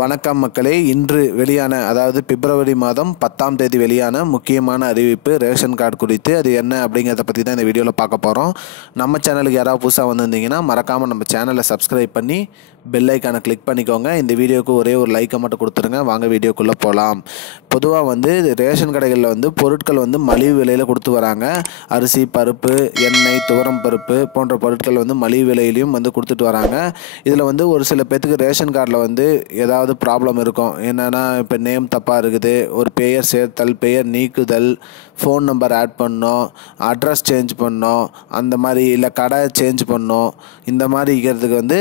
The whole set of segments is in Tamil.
வணக்கம் மக்களே. இன்று வெளியான அதாவது பிப்ரவரி மாதம் 10ஆம் தேதி வெளியான முக்கியமான அறிவிப்பு ரேஷன் கார்டு குறித்து. அது என்ன அப்படிங்கிறத பற்றி தான் இந்த வீடியோவில் பார்க்க போகிறோம். நம்ம சேனலுக்கு யாராவது புதுசாக வந்திருந்தீங்கன்னா மறக்காமல் நம்ம சேனலை சப்ஸ்கிரைப் பண்ணி பெல் ஐக்கானை கிளிக் பண்ணிக்கோங்க. இந்த வீடியோவுக்கு ஒரே ஒரு லைக்கை மட்டும் கொடுத்துருங்க. வாங்க வீடியோக்குள்ளே போகலாம். பொதுவாக ரேஷன் கடைகளில் பொருட்கள் மலிவு விலையில் கொடுத்து வராங்க. அரிசி, பருப்பு, எண்ணெய், துவரம் பருப்பு போன்ற பொருட்கள் மலிவு விலையிலையும் கொடுத்துட்டு வராங்க. இதில் ஒரு சில பேர்த்துக்கு ரேஷன் கார்டில் ஏதாவது ப்ராப்ளம் இருக்கும். என்னென்னா, இப்போ நேம் தப்பாக இருக்குது, ஒரு பெயர் சேர்த்தல், பெயர் நீக்குதல், ஃபோன் நம்பர் ஆட் பண்ணோம், அட்ரஸ் சேஞ்ச் பண்ணோம், அந்த மாதிரி இல்லை கடை சேஞ்ச் பண்ணோம். இந்த மாதிரி இருக்கிறதுக்கு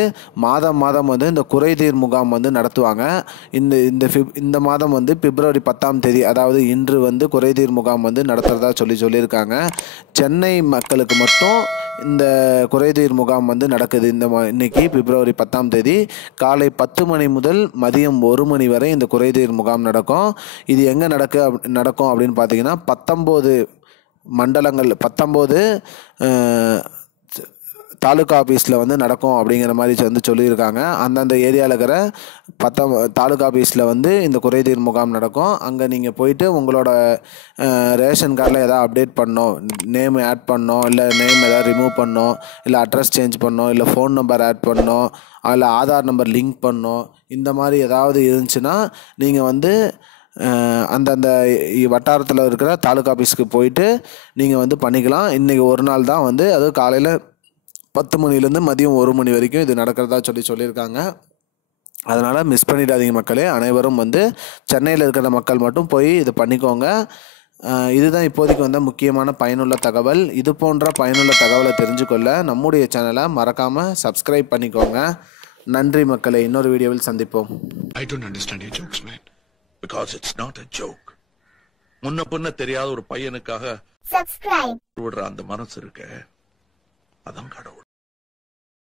மாதம் இந்த குறைதீர் முகாம் நடத்துவாங்க. இந்த மாதம் பிப்ரவரி 10ஆம் தேதி, அதாவது இன்று குறைதீர் முகாம் நடத்துகிறதா சொல்லியிருக்காங்க. சென்னை மக்களுக்கு மட்டும் இந்த குறைதீர் முகாம் நடக்குது. இன்னைக்கு பிப்ரவரி 10ஆம் தேதி காலை 10 மணி முதல் மதியம் 1 மணி வரை இந்த குறைதீர் முகாம் நடக்கும். இது எங்கே நடக்கும் அப்படின்னு பார்த்தீங்கன்னா, 19 மண்டலங்கள், 19 தாலுக்கா ஆஃபீஸில் நடக்கும் அப்படிங்கிற மாதிரி சொல்லியிருக்காங்க. அந்தந்த ஏரியாவில் இருக்கிற தாலுக்கா ஆஃபீஸில் இந்த குறைதீர் முகாம் நடக்கும். அங்கே நீங்கள் போயிட்டு உங்களோட ரேஷன் கார்டில் எதாவது அப்டேட் பண்ணோம், நேம் ஆட் பண்ணோம், இல்லை நேம் எதாவது ரிமூவ் பண்ணோம், இல்லை அட்ரஸ் சேஞ்ச் பண்ணோம், இல்லை ஃபோன் நம்பர் ஆட் பண்ணோம், அதில் ஆதார் நம்பர் லிங்க் பண்ணோம், இந்த மாதிரி ஏதாவது இருந்துச்சுன்னா நீங்கள் அந்தந்த வட்டாரத்தில் இருக்கிற தாலுக்கா ஆஃபீஸ்க்கு போயிட்டு நீங்கள் பண்ணிக்கலாம். இன்றைக்கி ஒரு நாள் தான் அது காலையில் 10 மணிலேருந்து மதியம் 1 மணி வரைக்கும் இது நடக்கிறதா சொல்லியிருக்காங்க. அதனால் மிஸ் பண்ணிடாதீங்க மக்களே. அனைவரும் சென்னையில் இருக்கிற மக்கள் மட்டும் போய் இது பண்ணிக்கோங்க. இதுதான் இப்போதைக்கு முக்கியமான பயனுள்ள தகவல். இது போன்ற பயனுள்ள தகவலை தெரிஞ்சுக்கொள்ள நம்முடைய சேனலை மறக்காமல் சப்ஸ்கிரைப் பண்ணிக்கோங்க. நன்றி மக்களே. இன்னொரு வீடியோவில் சந்திப்போம். I don't understand your jokes, man. Because it's not a joke. முன்ன பின்ன தெரியாத ஒரு பையனுக்காக subscribe விடுற அந்த மனசு இருக்க, அதான் கடவுள்.